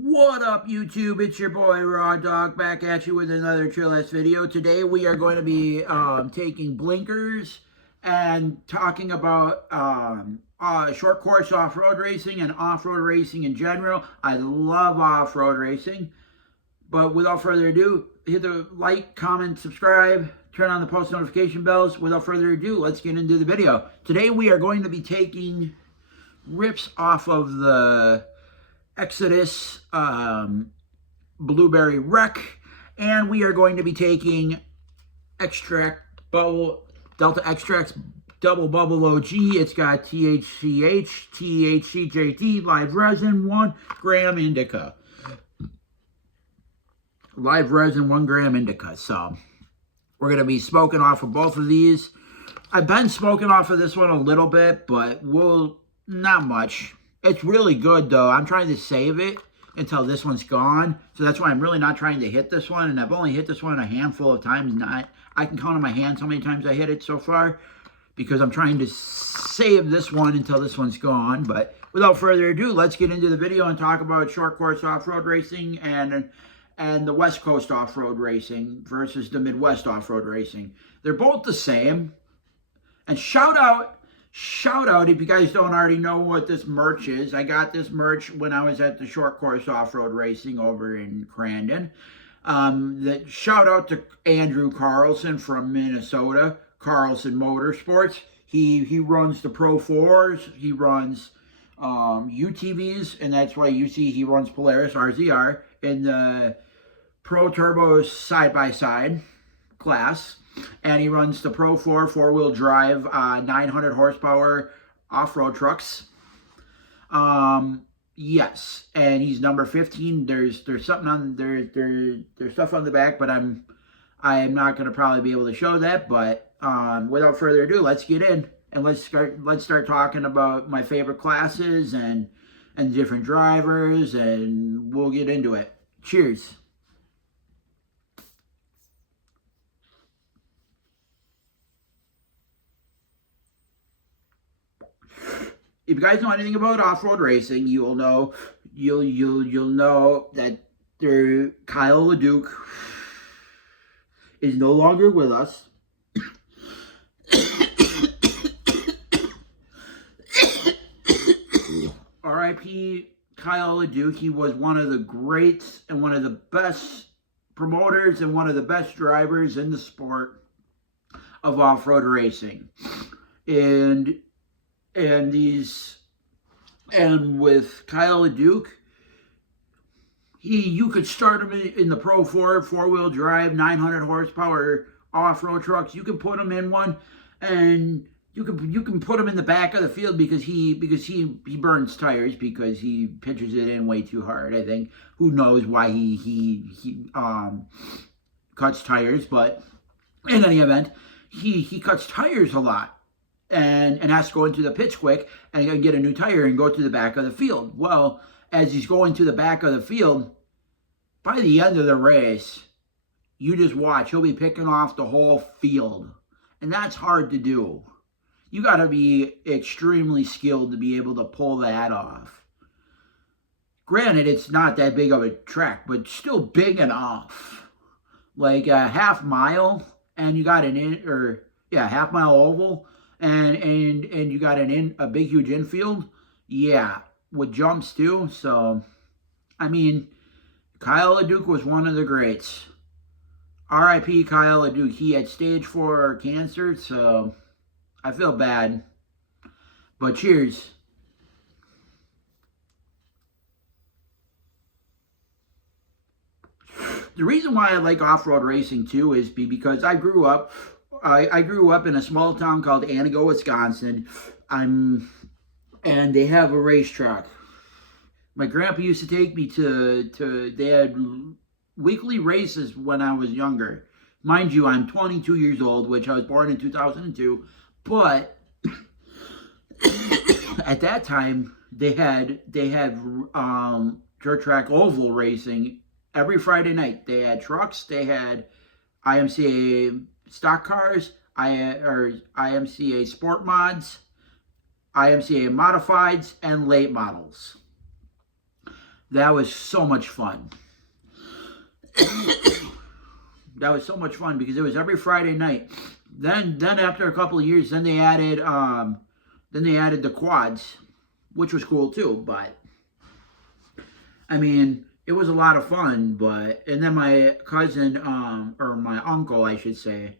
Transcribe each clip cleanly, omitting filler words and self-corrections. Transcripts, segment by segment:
What up, YouTube? It's your boy Raw Dog back at you with another Trill-S video. Today we are going to be taking blinkers and talking about short course off-road racing and off-road racing in general. I love off-road racing, but without further ado, hit the like, comment, subscribe, turn on the post notification bells. Without further ado, let's get into the video. Today we are going to be taking rips off of the Exodus Blueberry Wreck, and we are going to be taking Extract Bubble Delta Extracts Double Bubble OG. It's got THCH, THCJT, live resin, 1 gram indica. Live resin, 1 gram indica. So we're going to be smoking off of both of these. I've been smoking off of this one a little bit, but not much. It's really good, though. I'm trying to save it until this one's gone. So that's why I'm really not trying to hit this one. And I've only hit this one a handful of times. I can count on my hands how many times I hit it so far, because I'm trying to save this one until this one's gone. But without further ado, let's get into the video and talk about short course off-road racing and the West Coast off-road racing versus the Midwest off-road racing. They're both the same. And shout out if you guys don't already know what this merch is. I got this merch when I was at the short course off-road racing over in Crandon. Shout out to Andrew Carlson from Minnesota, Carlson Motorsports. He runs the Pro 4s, he runs UTVs, and that's why you see he runs Polaris RZR in the Pro Turbo side-by-side class. And he runs the Pro 4 four-wheel drive 900 horsepower off-road trucks. Yes, and he's number 15. There's something on there's stuff on the back, but I'm not going to probably be able to show that. But without further ado, let's get in and let's start talking about my favorite classes and different drivers, and we'll get into it. Cheers. If you guys know anything about off-road racing, you'll know that Kyle LeDuc is no longer with us. R.I.P. Kyle LeDuc. He was one of the greats and one of the best promoters and one of the best drivers in the sport of off-road racing. And with Kyle LeDuc, you could start him in the Pro 4 four-wheel drive 900 horsepower off-road trucks. You can put him in one, and you can put him in the back of the field because he burns tires, because he pitches it in way too hard. I think, who knows why he cuts tires, but in any event, he cuts tires a lot. And has to go into the pits quick and get a new tire and go to the back of the field. Well, as he's going to the back of the field, by the end of the race, you just watch. He'll be picking off the whole field. And that's hard to do. You got to be extremely skilled to be able to pull that off. Granted, it's not that big of a track, but still big enough. Like a half mile, and you got half mile oval. And you got a big huge infield, yeah, with jumps too. So, I mean, Kyle LeDuc was one of the greats. R.I.P. Kyle LeDuc. He had stage 4 cancer, so I feel bad. But cheers. The reason why I like off-road racing too is because I grew up in a small town called Antigo, Wisconsin. And they have a racetrack. My grandpa used to take me they had weekly races when I was younger. Mind you, I'm 22 years old, which I was born in 2002. But at that time, they had dirt track oval racing every Friday night. They had trucks. They had IMCA stock cars, IMCA sport mods, IMCA modifieds, and late models. That was so much fun. That was so much fun because it was every Friday night. Then after a couple of years, then they added the quads, which was cool too. But I mean, it was a lot of fun. But and then my cousin, or my uncle, I should say,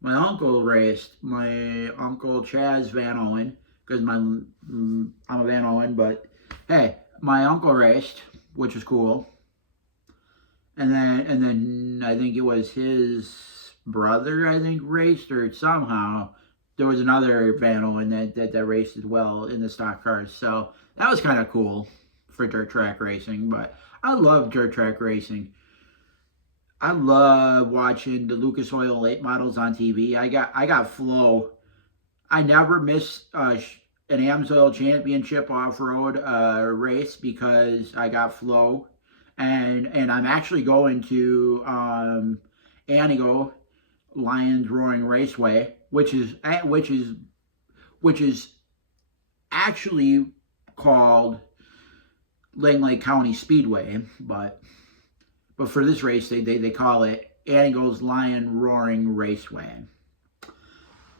my uncle raced. My uncle Chaz Van Owen, because I'm a Van Owen. But hey, my uncle raced, which was cool. And then I think it was his brother, I think, raced, or somehow there was another Van Owen that raced as well in the stock cars. So that was kind of cool for dirt track racing. But I love dirt track racing. I love watching the Lucas Oil late models on TV. I got Flow. I never miss an AMSOIL Championship off-road race because I got Flow. And I'm actually going to Anigo Lions Roaring Raceway, which is actually called Lane Lake County Speedway, but for this race they call it Anigo's Lion Roaring Raceway.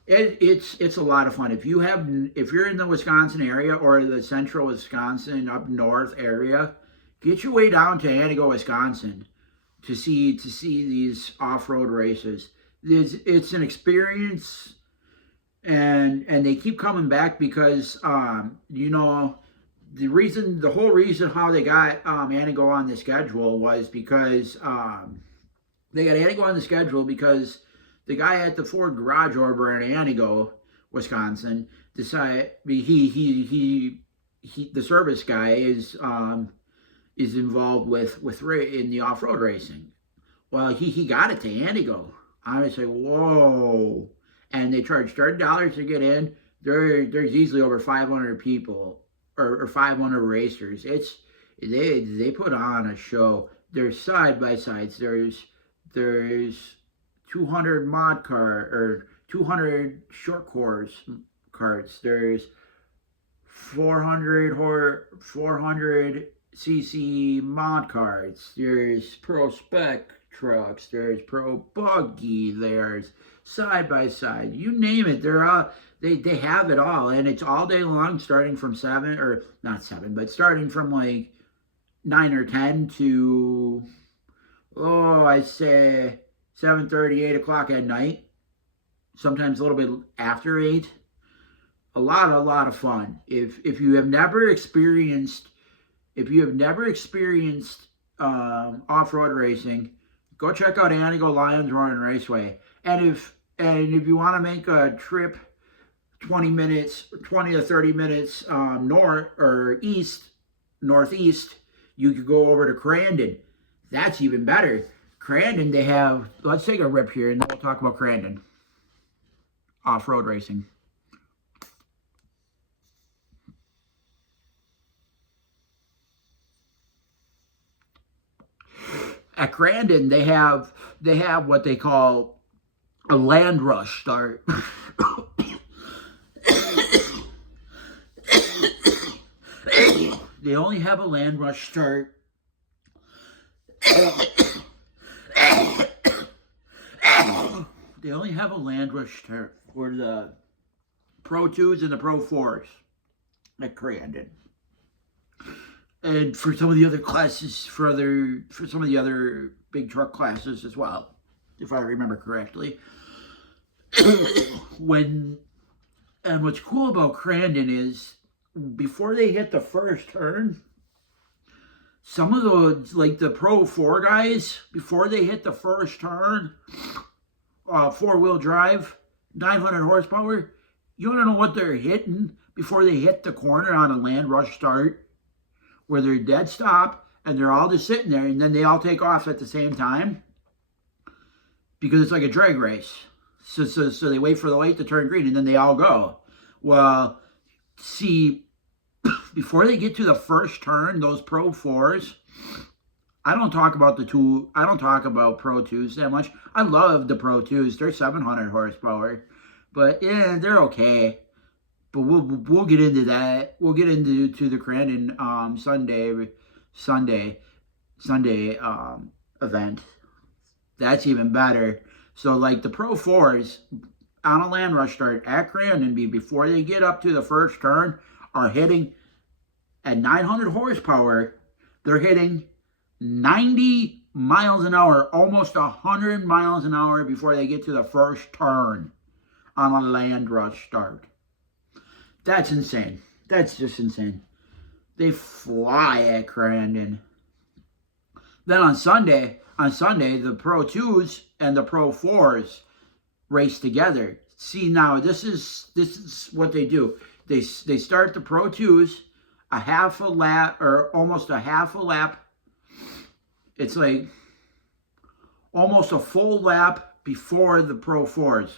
It's a lot of fun. If you're in the Wisconsin area or the central Wisconsin up north area, get your way down to Anigo, Wisconsin to see these off-road races. It's an experience, and they keep coming back because the whole reason how they got Anigo on the schedule was because they got Anigo on the schedule because the guy at the Ford garage over in Anigo, Wisconsin, decided the service guy is involved with in the off-road racing. Well, he got it to Anigo. I would say, whoa. And they charge $30 to get in. There's easily over 500 people or 500 racers. They put on a show. There's side by sides. There's 200 mod car or 200 short course carts. There's 400 cc mod carts. There's pro spec trucks. There's pro buggy. There's side by side. You name it. They have it all, and it's all day long, starting from 7 or not 7, but starting from like 9 or 10 to I say 7:30, 8 o'clock at night. Sometimes a little bit after 8. A lot of fun. If you have never experienced off-road racing, go check out Anigo Lions Roaring Raceway. And if you want to make a trip 20 to 30 minutes north or northeast, you could go over to Crandon. That's even better. Crandon, they have, let's take a rip here and then we'll talk about Crandon off-road racing. At Crandon, they have what they call a land rush start. They only have a land rush start. They only have a land rush start for the Pro 2s and the Pro 4s at Crandon. And for some of the other classes, for some of the other big truck classes as well, if I remember correctly. And what's cool about Crandon is before they hit the first turn, some of those, like the Pro 4 guys, before they hit the first turn, 4-wheel drive, 900 horsepower, you want to know what they're hitting before they hit the corner on a land rush start? Where they're dead stop and they're all just sitting there and then they all take off at the same time because it's like a drag race. So they wait for the light to turn green and then they all go. Well, see, before they get to the first turn, those Pro 4s, I don't talk about Pro 2s that much. I love the Pro 2s. They're 700 horsepower, but yeah, they're okay. But we'll get into that. We'll get into the Crandon Sunday event. That's even better. So like the Pro 4s on a land rush start at Crandon, before they get up to the first turn, are hitting at 900 horsepower. They're hitting 90 miles an hour, almost 100 miles an hour before they get to the first turn on a land rush start. That's insane. That's just insane. They fly at Crandon. Then on Sunday, the Pro 2s and the Pro 4s race together. See, now this is what they do. They start the Pro 2s a half a lap, or almost a half a lap. It's like almost a full lap before the Pro 4s.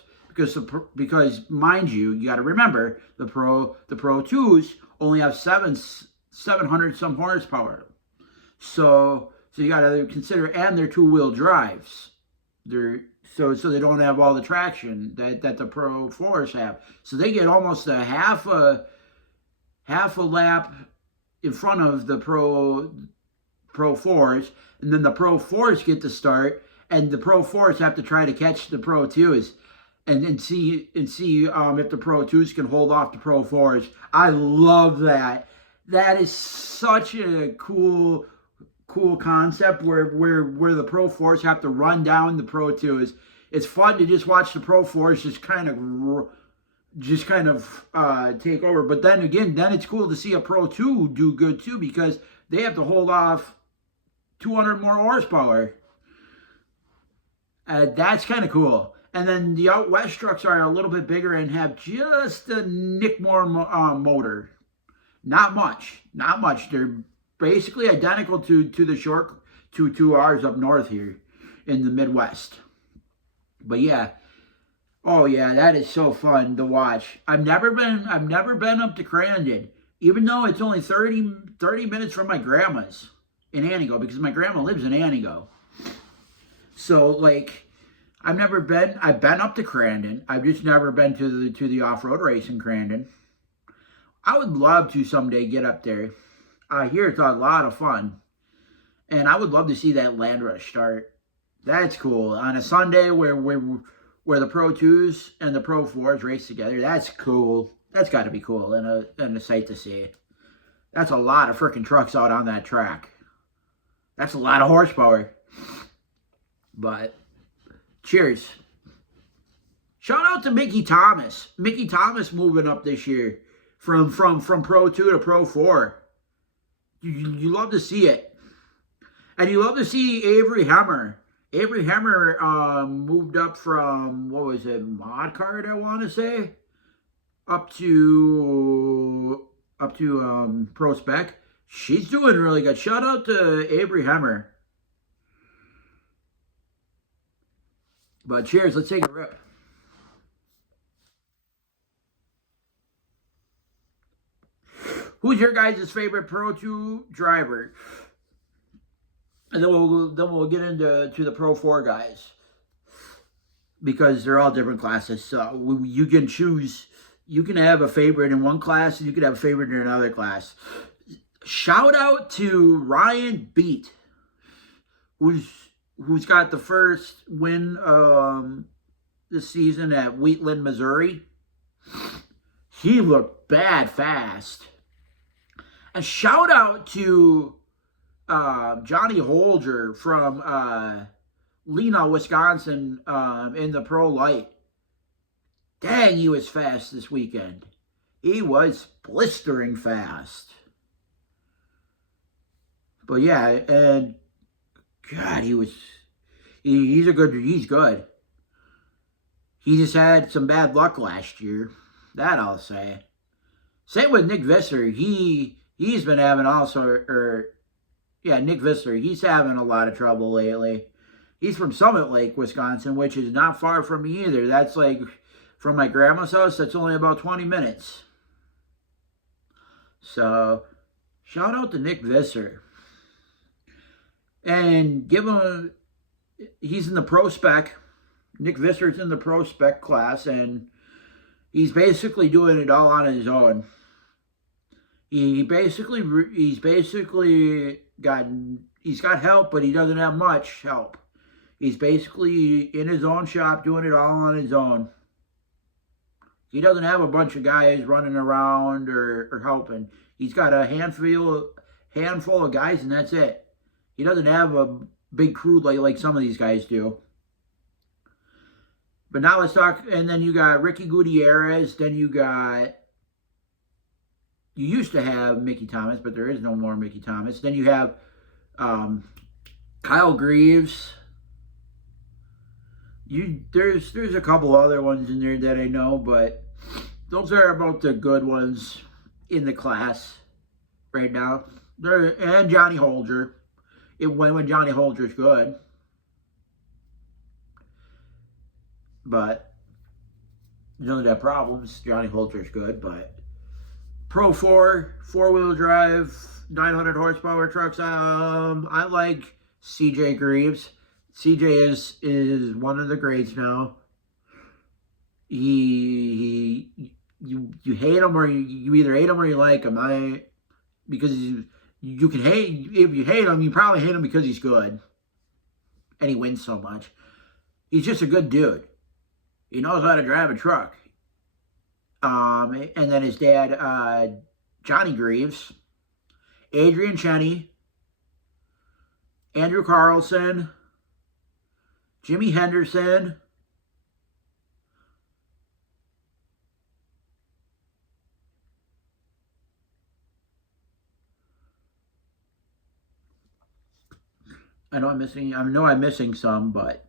Because mind you, you got to remember the Pro 2s only have 700 some horsepower. So you got to consider, and they're two-wheel drives. So they don't have all the traction that the Pro 4s have. So they get almost a half a lap in front of the Pro 4s, and then the Pro 4s get to start, and the Pro 4s have to try to catch the Pro 2s. And see if the Pro 2s can hold off the Pro 4s. I love that. That is such a cool concept where the Pro 4s have to run down the Pro 2s. It's fun to just watch the Pro 4s just kind of take over. But then again, it's cool to see a Pro 2 do good too, because they have to hold off 200 more horsepower. That's kind of cool. And then the out west trucks are a little bit bigger and have just a nick more motor. Not much. They're basically identical to the short to ours up north here in the Midwest. But yeah, oh yeah, that is so fun to watch. I've never been up to Crandon, even though it's only 30 minutes from my grandma's in Antigo, because my grandma lives in Antigo. So like, I've been up to Crandon. I've just never been to the off-road race in Crandon. I would love to someday get up there. I hear it's a lot of fun. And I would love to see that land rush start. That's cool. On a Sunday where the Pro 2s and the Pro 4s race together, that's cool. That's got to be cool and a sight to see. That's a lot of freaking trucks out on that track. That's a lot of horsepower. But cheers. Shout out to Mickey Thomas. Mickey Thomas moving up this year from Pro 2 to Pro 4. You love to see it. And you love to see Avery Hemmer. Avery Hemmer moved up from, what was it, Mod Card, I want to say, up to Pro Spec. She's doing really good. Shout out to Avery Hemmer. But cheers, let's take a rip. Who's your guys' favorite Pro 2 driver? And then we'll get into the Pro 4 guys, because they're all different classes. So you can choose. You can have a favorite in one class, and you can have a favorite in another class. Shout out to Ryan Beat, who's got the first win this season at Wheatland, Missouri. He looked bad fast. And shout out to Johnny Holger from Lena, Wisconsin, in the Pro Light. Dang, he was fast this weekend. He was blistering fast. But yeah, and God, he's good. He just had some bad luck last year. That I'll say. Same with Nick Visser. He's been having Nick Visser. He's having a lot of trouble lately. He's from Summit Lake, Wisconsin, which is not far from me either. That's like, from my grandma's house, that's only about 20 minutes. So, shout out to Nick Visser. And he's in the Pro Spec. Nick Visser's in the Pro Spec class, and he's basically doing it all on his own. He's basically he's got help, but he doesn't have much help. He's basically in his own shop doing it all on his own. He doesn't have a bunch of guys running around or helping. He's got a handful of guys, and that's it. He doesn't have a big crew like some of these guys do. But now let's talk, and then you got Ricky Gutierrez, then you used to have Mickey Thomas, but there is no more Mickey Thomas. Then you have Kyle Greaves. There's a couple other ones in there that I know, but those are about the good ones in the class right now. And Johnny Holder. When Johnny Holder's good. But you know that problems. Johnny Holder's good, but Pro 4, four-wheel drive, 900 horsepower trucks. I like CJ Greaves. CJ is one of the greats now. You hate him, or you either hate him or you like him. Because you can hate, if you hate him, you probably hate him because he's good and he wins so much. He's just a good dude. He knows how to drive a truck. And then his dad, Johnny Greaves, Adrian Cheney, Andrew Carlson, Jimmy Henderson, I know I'm missing some, but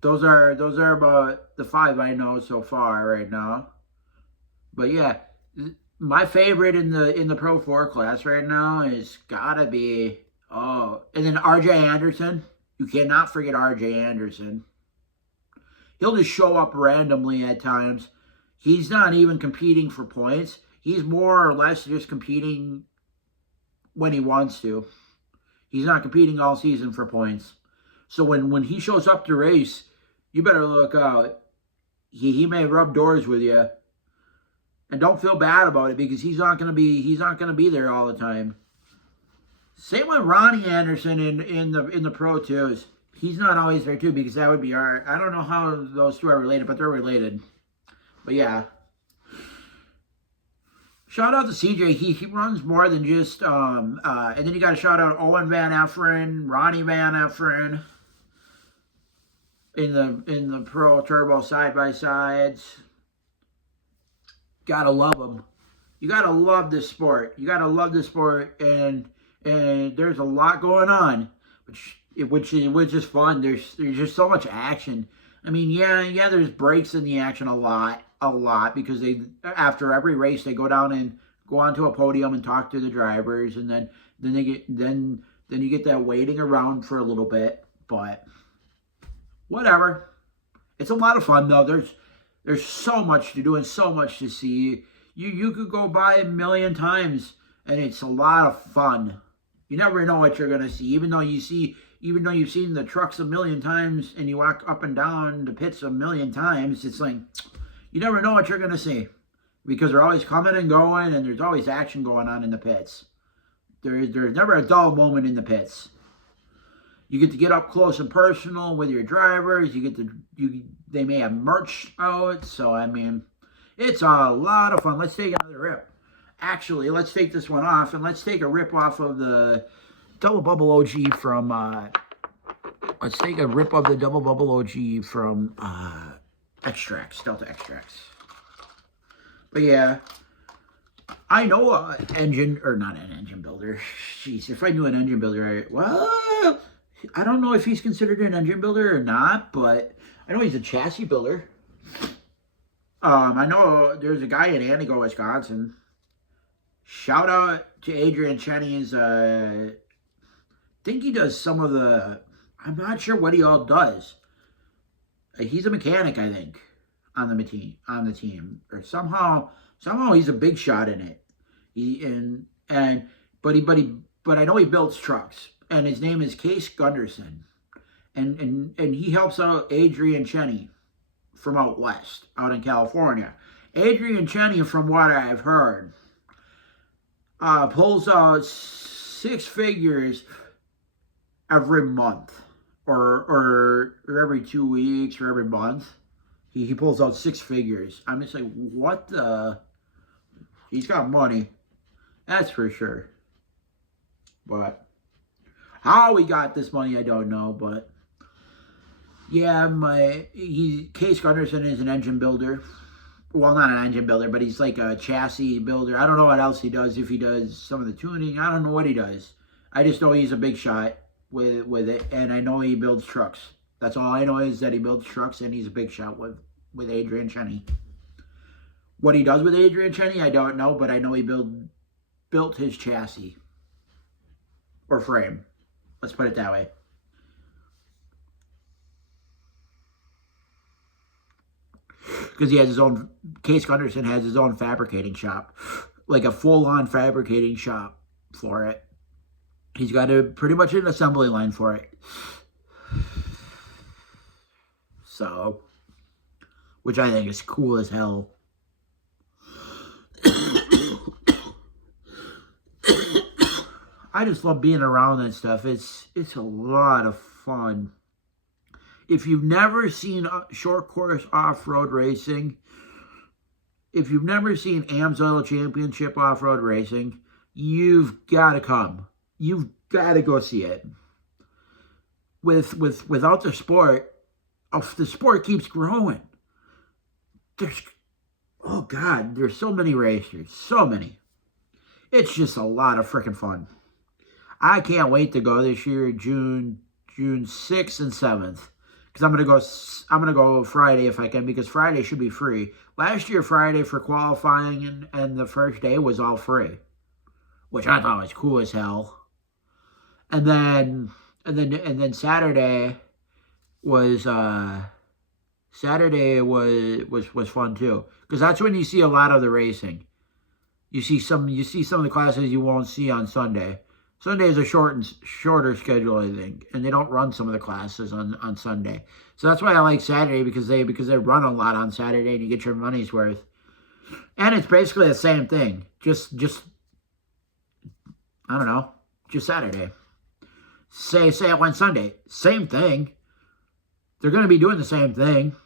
those are about the 5 I know so far right now. But yeah, my favorite in the Pro 4 class right now is gotta be and then RJ Anderson. You cannot forget RJ Anderson. He'll just show up randomly at times. He's not even competing for points. He's more or less just competing when he wants to. He's not competing all season for points. So when he shows up to race, you better look out. He may rub doors with you. And don't feel bad about it, because he's not gonna be there all the time. Same with Ronnie Anderson in the Pro 2s. He's not always there too, because that would be I don't know how those two are related, but they're related. But yeah. Shout out to CJ. He runs more than just and then you got to shout out Owen Van Efferen, Ronnie Van Efferen in the Pro Turbo side by sides. Gotta love them. You gotta love this sport. You gotta love this sport, and there's a lot going on, which is fun. There's just so much action. I mean, yeah, there's breaks in the action a lot, because after every race they go down and go onto a podium and talk to the drivers, and then you get that waiting around for a little bit. But whatever, it's a lot of fun though. There's so much to do and so much to see. You could go by a million times and it's a lot of fun. You never know what you're gonna see, even though you've seen the trucks a million times and you walk up and down the pits a million times. It's like, you never know what you're going to see, because they're always coming and going, and there's always action going on in the pits. There's never a dull moment in the pits. You get to get up close and personal with your drivers. They may have merch out. So, I mean, it's a lot of fun. Let's take another rip. Actually, let's take this one off, and let's take a rip off of the Double Bubble OG from, let's take a rip of the Double Bubble OG from, Extracts, Delta Extracts. But yeah, I know not an engine builder. Jeez, if I knew an engine builder, I don't know if he's considered an engine builder or not, but I know he's a chassis builder. I know there's a guy in Antigo, Wisconsin. Shout out to Adrian Cheney's, I think he does some of the, I'm not sure what he all does. He's a mechanic, I think, on the team, or somehow he's a big shot in it. But I know he builds trucks, and his name is Case Gunderson, and he helps out Adrian Cheney from out west, out in California. Adrian Cheney, from what I've heard, pulls out six figures every month, or every 2 weeks, or every month. He pulls out six figures. I'm just like, what the? He's got money, that's for sure. But how he got this money, I don't know. But yeah, Case Gunderson is an engine builder. Well, not an engine builder, but he's like a chassis builder. I don't know what else he does. If he does some of the tuning, I don't know what he does. I just know he's a big shot with it, and I know he builds trucks. That's all I know, is that he builds trucks, and he's a big shot with Adrian Cheney. What he does with Adrian Cheney, I don't know, but I know he built his chassis or frame. Let's put it that way. Because he has his own, Case Gunderson has his own fabricating shop, like a full-on fabricating shop for it. He's got pretty much an assembly line for it. So, which I think is cool as hell. I just love being around that stuff. It's a lot of fun. If you've never seen short course off-road racing, if you've never seen AMSOIL Championship off-road racing, you've got to come. You've got to go see it. Without the sport keeps growing. Oh God, there's so many racers, so many. It's just a lot of freaking fun. I can't wait to go this year, June 6th and 7th. Because I'm gonna go Friday if I can, because Friday should be free. Last year, Friday for qualifying and the first day was all free, which I thought was cool as hell. And then Saturday was fun too, because that's when you see a lot of the racing. You see some of the classes you won't see on Sunday. Sunday is a shorter schedule, I think, and they don't run some of the classes on Sunday. So that's why I like Saturday, because they run a lot on Saturday, and you get your money's worth. And it's basically the same thing, just I don't know, just Saturday. Say it went Sunday, same thing. They're going to be doing the same thing.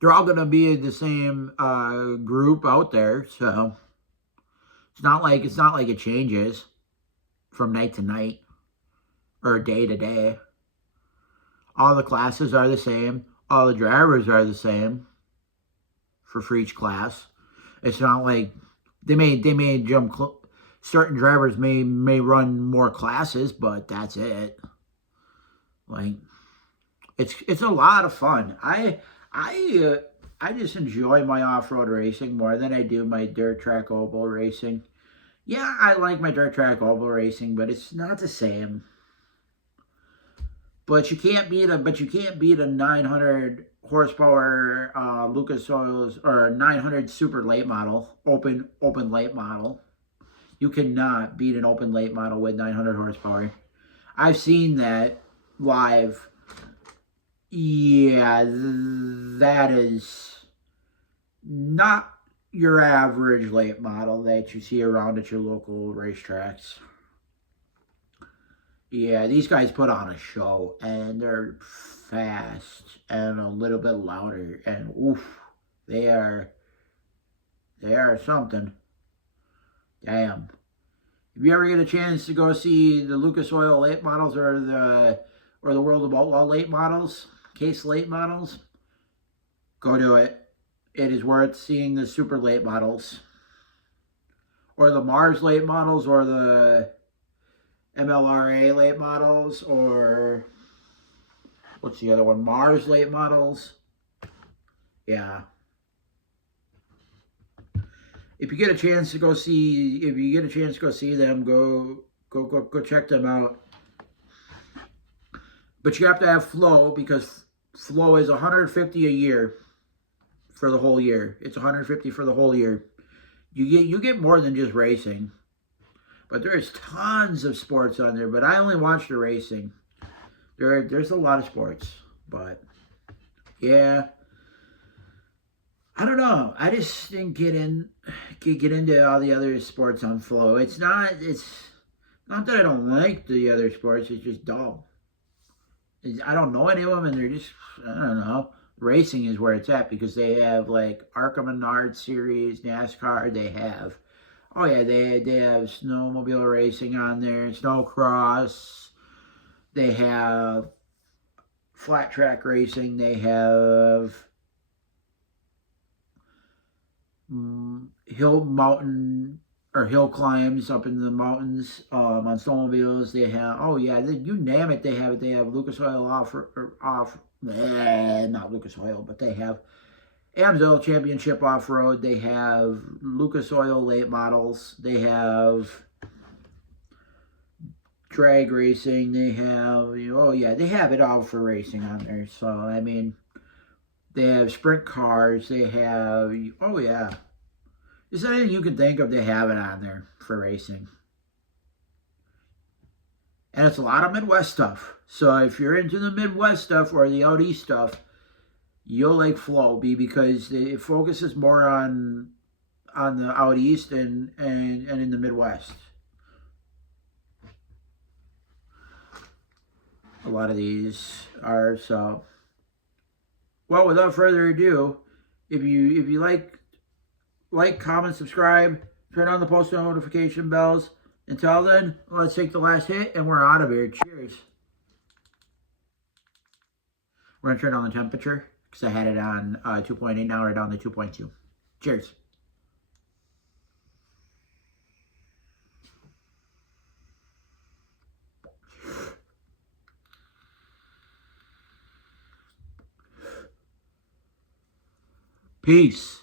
They're all going to be the same group out there, so it's not like it changes from night to night or day to day. All the classes are the same. All the drivers are the same for each class. It's not like they may jump. Certain drivers may run more classes, but that's it. Like, it's a lot of fun. I just enjoy my off-road racing more than I do my dirt track oval racing. Yeah, I like my dirt track oval racing, but it's not the same. But you can't beat a 900 horsepower Lucas Oils or a 900 super late model, open late model. You cannot beat an open late model with 900 horsepower. I've seen that live. Yeah, that is not your average late model that you see around at your local racetracks. Yeah, these guys put on a show, and they're fast and a little bit louder, and oof, they are something. Damn. If you ever get a chance to go see the Lucas Oil late models or the World of Outlaw late models, Case late models, go do it. It is worth seeing the super late models, or the Mars late models, or the MLRA late models, or what's the other one? Mars late models. Yeah. If you get a chance to go see them, go check them out. But you have to have flow, because flow is $150 a year for the whole year. It's $150 for the whole year. You get more than just racing. But there's tons of sports on there, but I only watch the racing. There's a lot of sports, but yeah. I don't know. I just didn't get into all the other sports on Flow. It's Not that I don't like the other sports, it's just dull. I don't know any of them, and they're just, I don't know. Racing is where it's at because they have like Arkham Menard series, NASCAR. They have, oh yeah, they have snowmobile racing on there, snowcross. They have flat track racing. They have hill mountain or hill climbs up in the mountains on snowmobiles. They have, oh yeah, you name it, they have it. They have Lucas Oil not Lucas Oil, but they have Amsoil Championship Off Road. They have Lucas Oil late models. They have drag racing. They have, oh yeah, they have it all for racing on there. So I mean, they have sprint cars. They have, oh yeah, just anything you can think of, they have it on there for racing. And it's a lot of Midwest stuff. So if you're into the Midwest stuff or the out east stuff, you'll like Flowbee because it focuses more on the out east and in the Midwest. A lot of these are. So well, without further ado, if you like, comment, subscribe, turn on the post notification bells. Until then, let's take the last hit and we're out of here. Cheers. We're going to turn on the temperature because I had it on 2.8. Now we're down to 2.2. Cheers. Peace.